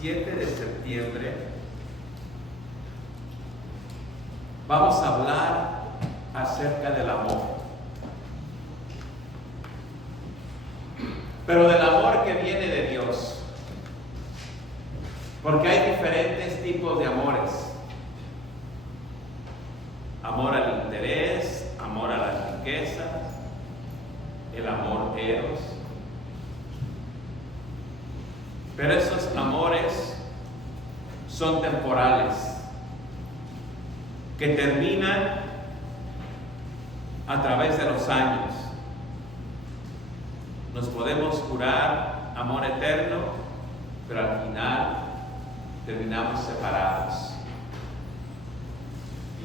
7 de septiembre vamos a hablar acerca del amor. Pero del amor que viene de Dios. Porque hay diferentes tipos de amores. Amor al interés, amor a las riquezas, el amor eros. Pero esos amores son temporales, que terminan a través de los años. Nos podemos jurar amor eterno, pero al final terminamos separados.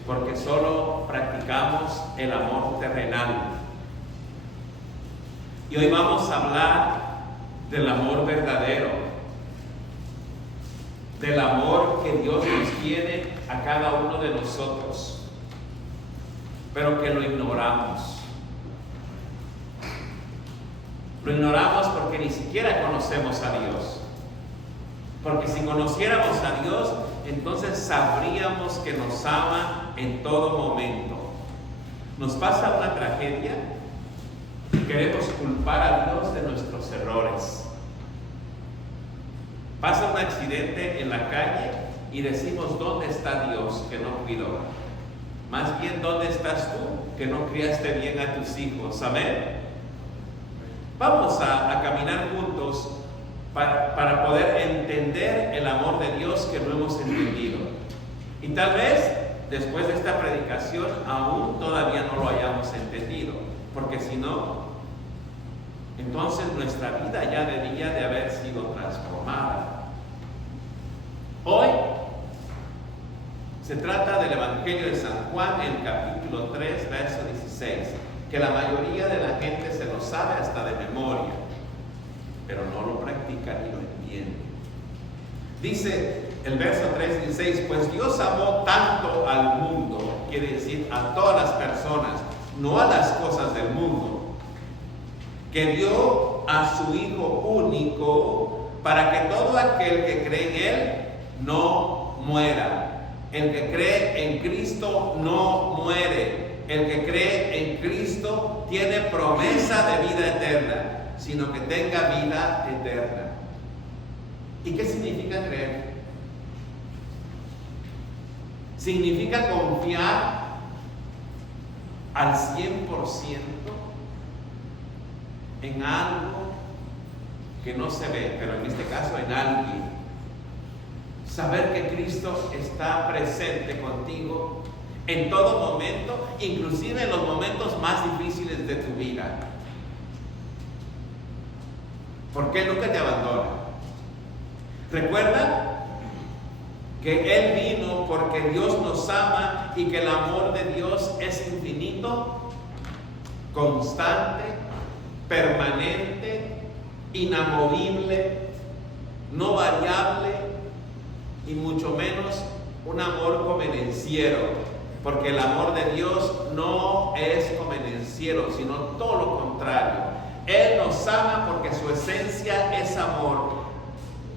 Porque solo practicamos el amor terrenal. Y hoy vamos a hablar del amor verdadero, del amor que Dios nos tiene a cada uno de nosotros, pero que lo ignoramos. Lo ignoramos porque ni siquiera conocemos a Dios. Porque si conociéramos a Dios, entonces sabríamos que nos ama en todo momento. Nos pasa una tragedia y queremos culpar a Dios de nuestros errores. Pasa un accidente en la calle y decimos, ¿dónde está Dios que no cuidó? Más bien, ¿dónde estás tú que no criaste bien a tus hijos? Amén. Vamos a caminar juntos para poder entender el amor de Dios que no hemos entendido. Y tal vez después de esta predicación aún todavía no lo hayamos entendido, porque si no, entonces nuestra vida ya debía de haber sido transformada. Hoy se trata del Evangelio de San Juan, en el capítulo 3, verso 16, que la mayoría de la gente se lo sabe hasta de memoria, pero no lo practica ni lo entiende. Dice el verso 3, 16, pues Dios amó tanto al mundo, quiere decir a todas las personas, no a las cosas del mundo, que dio a su Hijo único para que todo aquel que cree en Él no muera. El que cree en Cristo no muere. El que cree en Cristo tiene promesa de vida eterna, sino que tenga vida eterna. ¿Y qué significa creer? Significa confiar al 100% en algo que no se ve, pero en este caso en alguien. Saber que Cristo está presente contigo en todo momento, inclusive en los momentos más difíciles de tu vida. Porque Él nunca te abandona. Recuerda que Él vino porque Dios nos ama y que el amor de Dios es infinito, constante, permanente, inamovible, no variable y mucho menos un amor convenenciero. Porque el amor de Dios no es convenenciero, sino todo lo contrario. Él nos ama porque su esencia es amor.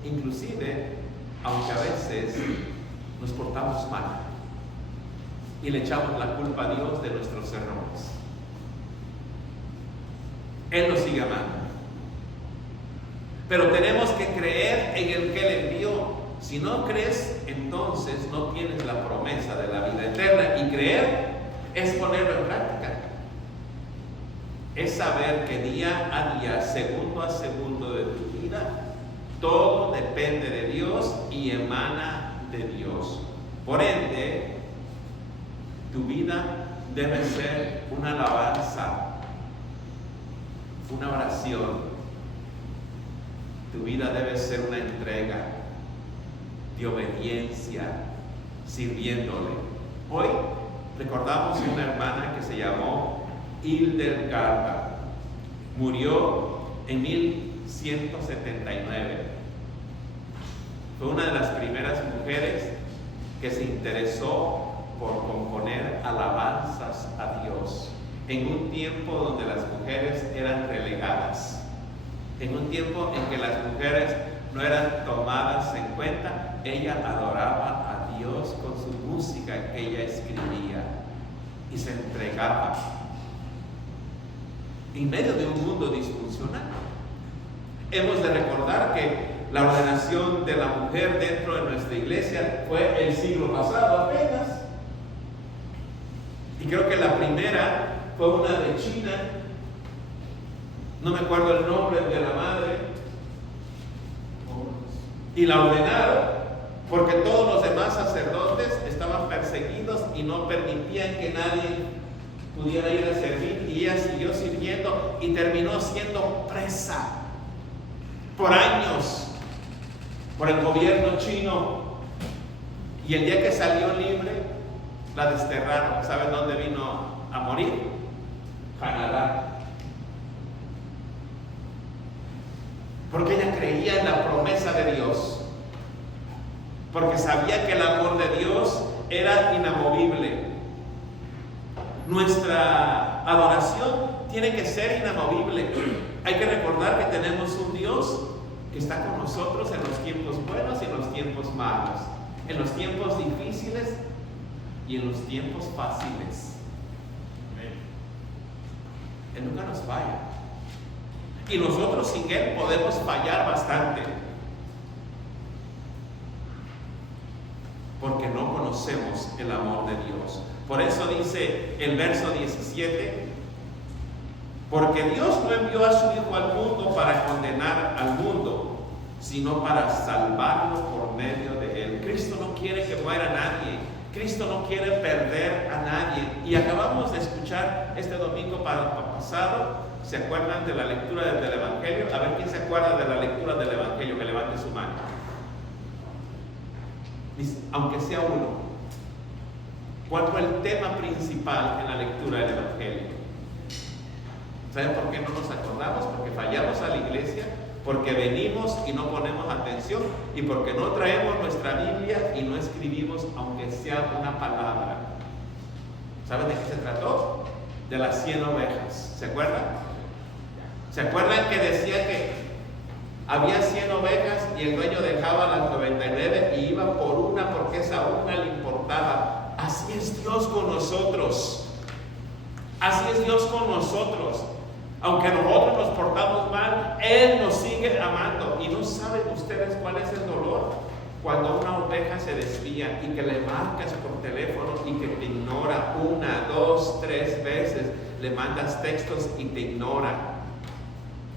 Inclusive, aunque a veces nos portamos mal y le echamos la culpa a Dios de nuestros errores, Él nos sigue amando. Pero tenemos que creer en el que Él envió. Si no crees, entonces no tienes la promesa de la vida eterna. Y creer es ponerlo en práctica. Es saber que día a día, segundo a segundo de tu vida, todo depende de Dios y emana de Dios. Por ende, tu vida debe ser una alabanza, una oración. Tu vida debe ser una entrega de obediencia, sirviéndole. Hoy recordamos una hermana que se llamó Hildegard. Murió en 1179. Fue una de las primeras mujeres que se interesó por componer alabanzas a Dios en un tiempo donde las mujeres eran relegadas, en un tiempo en que las mujeres no eran tomadas en cuenta cuenta, ella adoraba a Dios con su música que ella escribía y se entregaba en medio de un mundo disfuncional. Hemos de recordar que la ordenación de la mujer dentro de nuestra iglesia fue el siglo pasado apenas. Y creo que la primera fue una de China. No me acuerdo el nombre de la madre. Y la ordenaron porque todos los demás sacerdotes estaban perseguidos y no permitían que nadie pudiera ir a servir, y ella siguió sirviendo y terminó siendo presa por años por el gobierno chino, y el día que salió libre la desterraron. ¿Saben dónde vino a morir? Canadá. Porque ella creía en la promesa de Dios, porque sabía que el amor de Dios era inamovible. Nuestra adoración tiene que ser inamovible. Hay que recordar que tenemos un Dios que está con nosotros en los tiempos buenos y en los tiempos malos, en los tiempos difíciles y en los tiempos fáciles. Él nunca nos falla. Y nosotros sin Él podemos fallar bastante, porque no conocemos el amor de Dios. Por eso dice el verso 17: porque Dios no envió a su Hijo al mundo para condenar al mundo, sino para salvarlo por medio de Él. Cristo no quiere que muera nadie. Cristo no quiere perder a nadie. Y acabamos de escuchar este domingo pasado, ¿se acuerdan de la lectura del Evangelio? A ver, ¿quién se acuerda de la lectura del Evangelio? Que levante su mano. Dice, aunque sea uno. ¿Cuál fue el tema principal en la lectura del Evangelio? ¿Saben por qué no nos acordamos? Porque fallamos a la iglesia, porque venimos y no ponemos atención, y porque no traemos nuestra Biblia y no escribimos aunque sea una palabra. ¿Saben de qué se trató? De las 100 ovejas. ¿Se acuerdan? ¿Se acuerdan que decía que había 100 ovejas y el dueño dejaba las 99 y iba por una porque esa una le importaba? Así es Dios con nosotros. Así es Dios con nosotros. Aunque nosotros nos portamos mal, Él nos sigue amando. Y no saben ustedes cuál es el dolor cuando una oveja se desvía y que le marcas por teléfono y que te ignora 1, 2, 3 veces, le mandas textos y te ignora.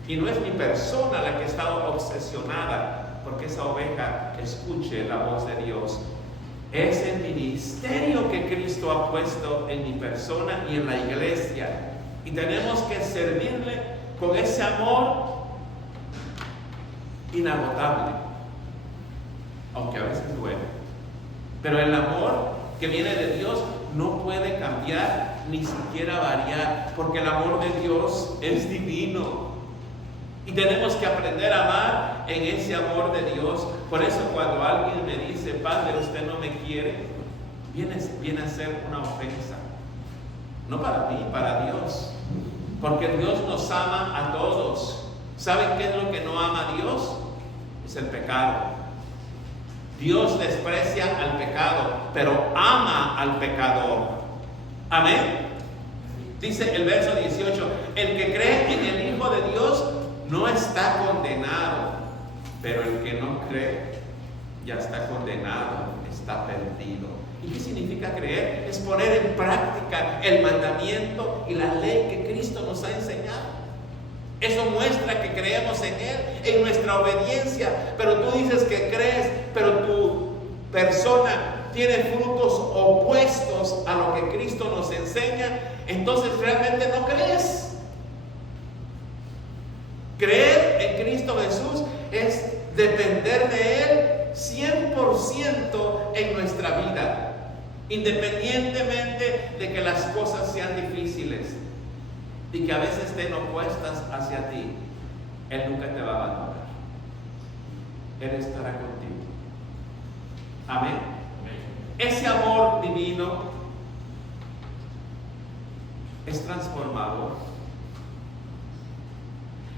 Y no es mi persona la que está obsesionada porque esa oveja escuche la voz de Dios. Es el ministerio que Cristo ha puesto en mi persona y en la iglesia. Y tenemos que servirle con ese amor inagotable, aunque a veces duele. Pero el amor que viene de Dios no puede cambiar ni siquiera variar, porque el amor de Dios es divino. Y tenemos que aprender a amar en ese amor de Dios. Por eso cuando alguien me dice, Padre, usted no me quiere, viene a ser una ofensa. No para mí, para Dios. Porque Dios nos ama a todos. ¿Saben qué es lo que no ama a Dios? Es el pecado. Dios desprecia al pecado, pero ama al pecador. Amén. Dice el verso 18: el que cree en el Hijo de Dios no está condenado, pero el que no cree ya está condenado, está perdido. ¿Y qué significa creer? Es poner en práctica el mandamiento y la ley que Cristo nos ha enseñado. Eso muestra que creemos en Él, en nuestra obediencia. Pero tú dices que crees, pero tu persona tiene frutos opuestos a lo que Cristo nos enseña, entonces realmente no crees. Creer en Cristo Jesús es depender de Él 100% en nuestra vida, independientemente de que las cosas sean difíciles y que a veces estén opuestas hacia ti. Él nunca te va a abandonar. Él estará contigo. Amén. Ese amor divino es transformador.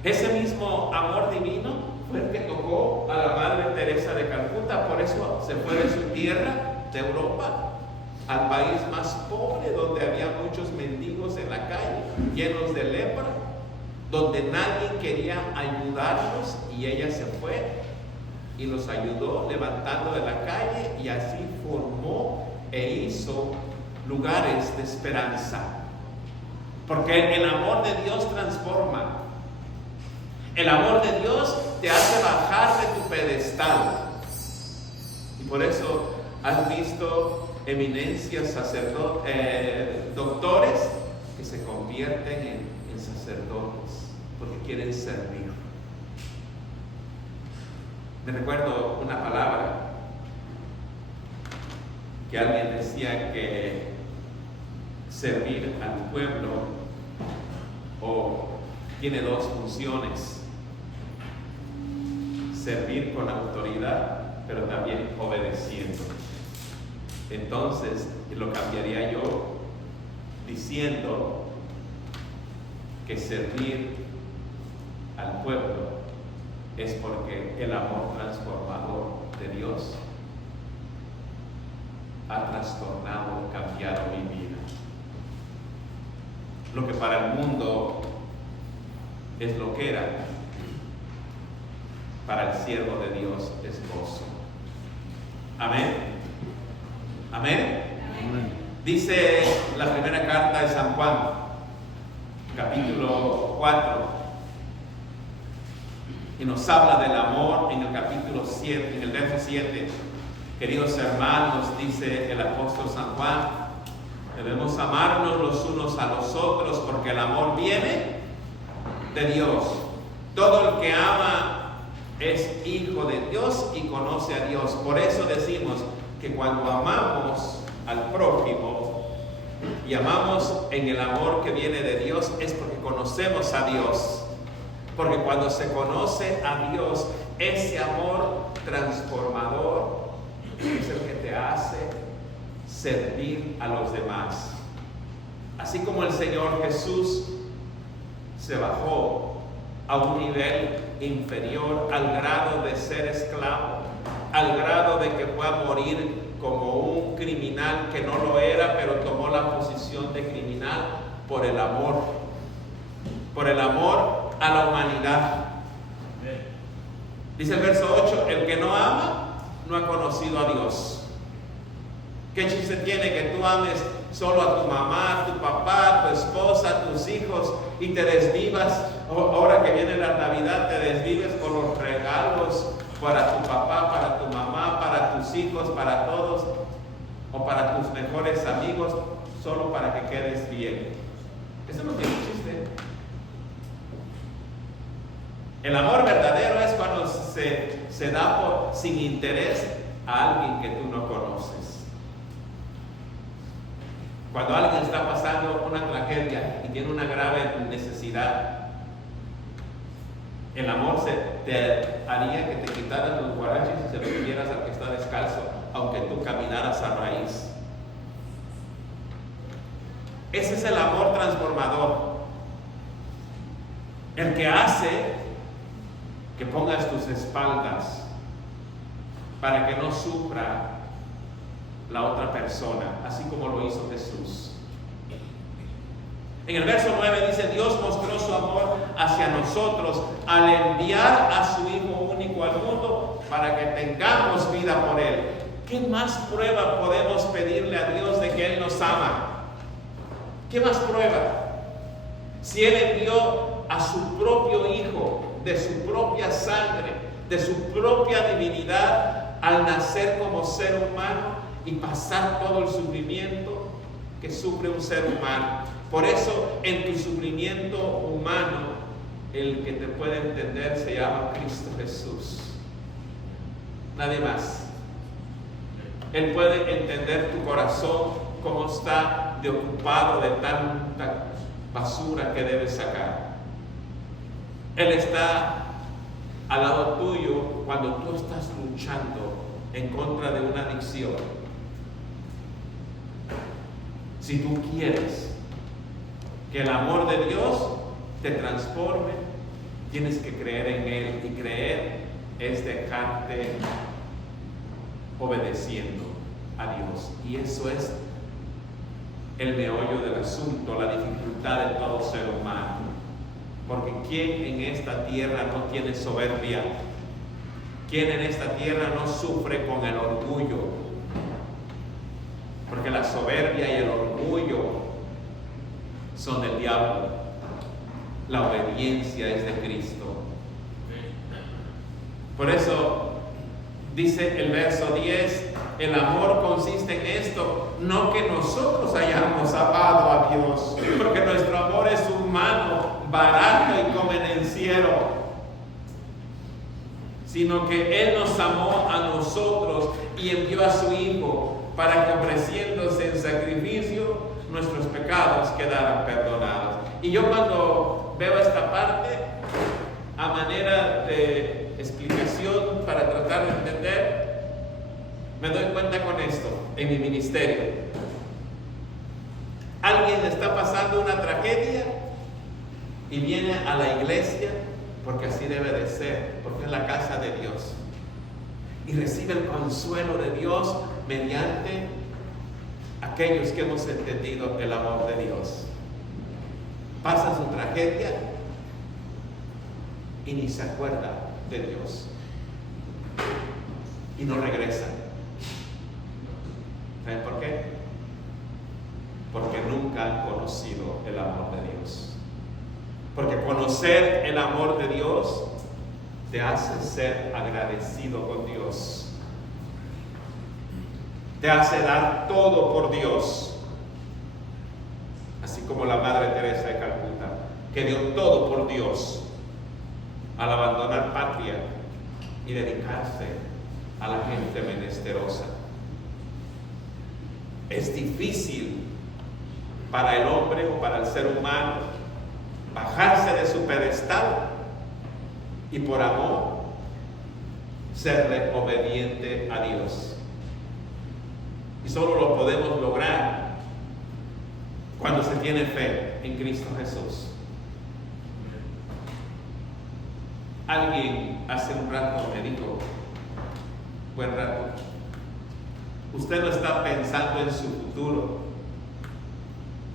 Ese mismo amor divino fue el que tocó a la Madre Teresa de Calcuta. cuenta, por eso se fue de su tierra, de Europa, al país más pobre, donde había muchos mendigos en la calle, llenos de lepra, donde nadie quería ayudarlos, y ella se fue y los ayudó levantando de la calle, y así formó e hizo lugares de esperanza. Porque el amor de Dios transforma. El amor de Dios te hace bajar de tu pedestal. Y por eso has visto eminencias, sacerdotes, doctores que se convierten en sacerdotes porque quieren servir. Me recuerdo una palabra que alguien decía, que servir al pueblo tiene dos funciones: servir con autoridad, pero también obedeciendo. Entonces lo cambiaría yo diciendo que servir al pueblo es porque el amor transformador de Dios ha trastornado, cambiado mi vida. Lo que para el mundo es loquera, para el siervo de Dios es gozo. Amén. Amén. Amén. Dice la primera carta de San Juan, capítulo 4, y nos habla del amor en el capítulo 7, en el verso 7. Queridos hermanos, dice el apóstol San Juan, debemos amarnos los unos a los otros, porque el amor viene de Dios. Todo el que ama es hijo de Dios y conoce a Dios. Por eso decimos que cuando amamos al prójimo y amamos en el amor que viene de Dios, es porque conocemos a Dios. Porque cuando se conoce a Dios, ese amor transformador es el que te hace servir a los demás. Así como el Señor Jesús se bajó a un nivel inferior al grado de ser esclavo, al grado de que fue a morir como un criminal que no lo era, pero tomó la posición de criminal por el amor a la humanidad. Dice el verso 8, el que no ama no ha conocido a Dios. ¿Qué chiste tiene que tú ames solo a tu mamá, a tu papá, a tu esposa, a tus hijos, y te desvivas? Ahora que viene la Navidad, te desvives con los regalos para tu papá, para tu mamá, para tus hijos, para todos, o para tus mejores amigos, solo para que quedes bien. Eso no tiene chiste. El amor verdadero es cuando se da sin interés a alguien que tú no conoces. Cuando alguien está pasando una tragedia y tiene una grave necesidad, el amor te haría que te quitaras los guaraches y se los dieras al que está descalzo, aunque tú caminaras a raíz. Ese es el amor transformador, el que hace que pongas tus espaldas para que no sufra la otra persona, así como lo hizo Jesús. En el verso 9 dice, Dios mostró su amor hacia nosotros al enviar a su Hijo único al mundo para que tengamos vida por Él. ¿Qué más prueba podemos pedirle a Dios de que Él nos ama? ¿Qué más prueba? Si Él envió a su propio Hijo, de su propia sangre, de su propia divinidad, al nacer como ser humano y pasar todo el sufrimiento que sufre un ser humano. Por eso, en tu sufrimiento humano, el que te puede entender se llama Cristo Jesús. Nadie más. Él puede entender tu corazón, cómo está de ocupado de tanta basura que debes sacar. Él está al lado tuyo cuando tú estás luchando en contra de una adicción. Si tú quieres que el amor de Dios te transforme, tienes que creer en Él, y creer es dejarte obedeciendo a Dios. Y eso es el meollo del asunto, la dificultad de todo ser humano. Porque ¿quién en esta tierra no tiene soberbia? ¿Quién en esta tierra no sufre con el orgullo? Porque la soberbia y el orgullo son del diablo. La obediencia es de Cristo. Por eso dice el verso 10, el amor consiste en esto, no que nosotros hayamos amado a Dios, porque nuestro amor es humano, barato y convenenciero, sino que Él nos amó a nosotros y envió a su Hijo para que, ofreciéndose en sacrificio, nuestros pecados quedaran perdonados. Y yo cuando veo esta parte, a manera de explicación para tratar de entender, me doy cuenta con esto en mi ministerio. Alguien está pasando una tragedia y viene a la iglesia, porque así debe de ser, porque es la casa de Dios, y recibe el consuelo de Dios mediante aquellos que hemos entendido el amor de Dios. Pasa su tragedia y ni se acuerda de Dios y no regresa. ¿Saben por qué? Porque nunca han conocido el amor de Dios. Porque conocer el amor de Dios te hace ser agradecido con Dios. Te hace dar todo por Dios. Así como la Madre Teresa de Calcuta, que dio todo por Dios al abandonar patria y dedicarse a la gente menesterosa. Es difícil para el hombre o para el ser humano bajarse de su pedestal y por amor serle obediente a Dios. Y solo lo podemos lograr cuando se tiene fe en Cristo Jesús. Alguien hace un rato me dijo, buen rato, usted no está pensando en su futuro,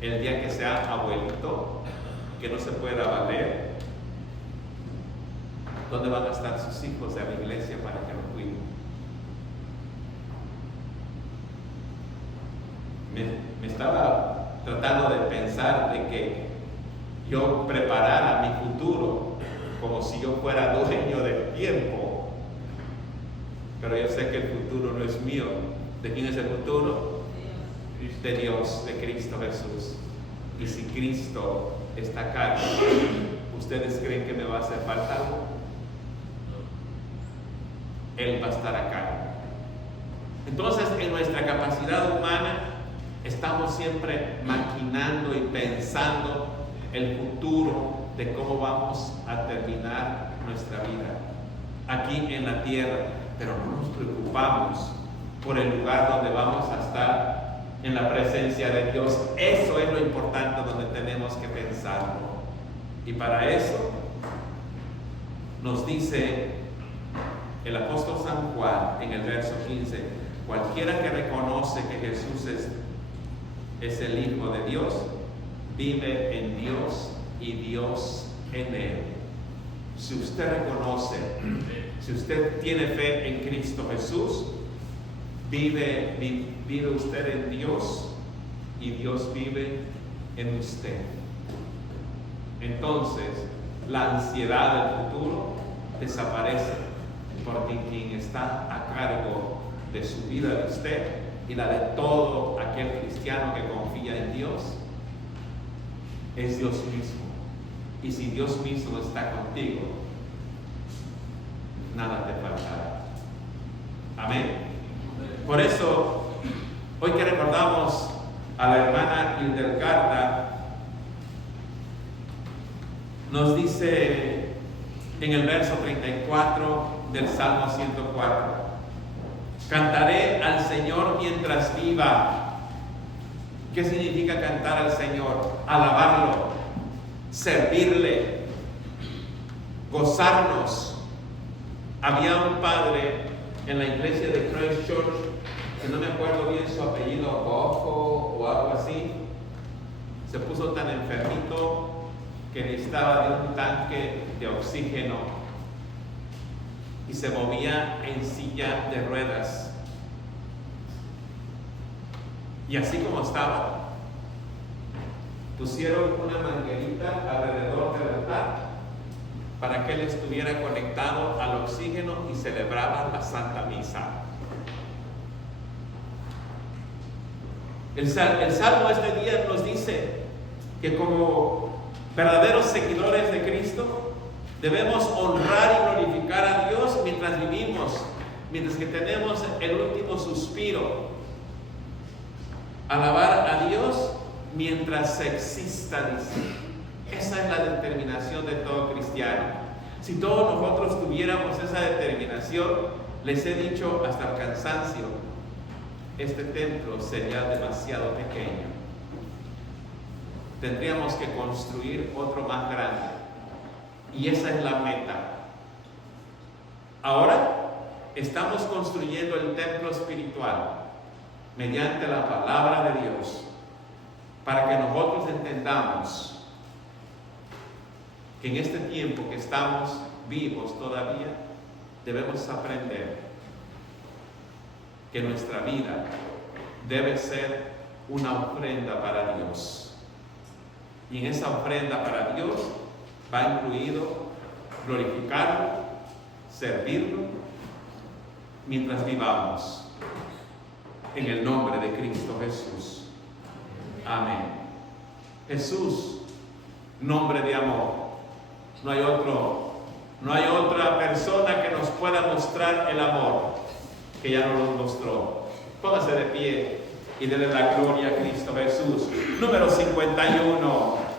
el día que sea abuelito, que no se pueda valer, ¿dónde van a estar sus hijos de la iglesia para que lo cuiden? Me estaba tratando de pensar de que yo preparara mi futuro como si yo fuera dueño del tiempo, pero yo sé que el futuro no es mío. ¿De quién es el futuro? De Dios, de Cristo Jesús. Y si Cristo está acá, ¿ustedes creen que me va a hacer falta algo? Él va a estar acá. Entonces, en nuestra capacidad humana estamos siempre maquinando y pensando el futuro de cómo vamos a terminar nuestra vida aquí en la tierra, pero no nos preocupamos por el lugar donde vamos a estar en la presencia de Dios. Eso es lo importante, donde tenemos que pensarlo. Y para eso nos dice el apóstol San Juan en el verso 15: cualquiera que reconoce que Jesús es el Hijo de Dios, vive en Dios y Dios en él. Si usted reconoce, si usted tiene fe en Cristo Jesús, vive usted en Dios y Dios vive en usted. Entonces, la ansiedad del futuro desaparece, porque quien está a cargo de su vida de usted y la de todo aquel cristiano que confía en Dios es Dios mismo. Y si Dios mismo está contigo, nada te faltará. Amén. Por eso, hoy que recordamos a la hermana Hildegarda, nos dice en el verso 34 del Salmo 104: cantaré al Señor mientras viva. ¿Qué significa cantar al Señor? Alabarlo, servirle, gozarnos. Había un padre en la iglesia de Christchurch, que no me acuerdo bien su apellido, Bojo o algo así, se puso tan enfermito que necesitaba de un tanque de oxígeno y se movía en silla de ruedas. Y así como estaba, pusieron una manguerita alrededor del altar para que él estuviera conectado al oxígeno y celebraban la Santa Misa. El Salmo este día nos dice que como verdaderos seguidores de Cristo debemos honrar y glorificar a Dios mientras vivimos, mientras que tenemos el último suspiro. Alabar a Dios mientras exista, dice. Esa es la determinación de todo cristiano. Si todos nosotros tuviéramos esa determinación, les he dicho hasta el cansancio, este templo sería demasiado pequeño. Tendríamos que construir otro más grande. Y esa es la meta. Ahora estamos construyendo el templo espiritual mediante la palabra de Dios, para que nosotros entendamos que en este tiempo que estamos vivos todavía, debemos aprender que nuestra vida debe ser una ofrenda para Dios. Y en esa ofrenda para Dios va incluido glorificarlo, servirlo, mientras vivamos. En el nombre de Cristo Jesús. Amén. Jesús, nombre de amor. No hay otra persona que nos pueda mostrar el amor que ya nos lo mostró. Póngase de pie y denle la gloria a Cristo Jesús. Número 51.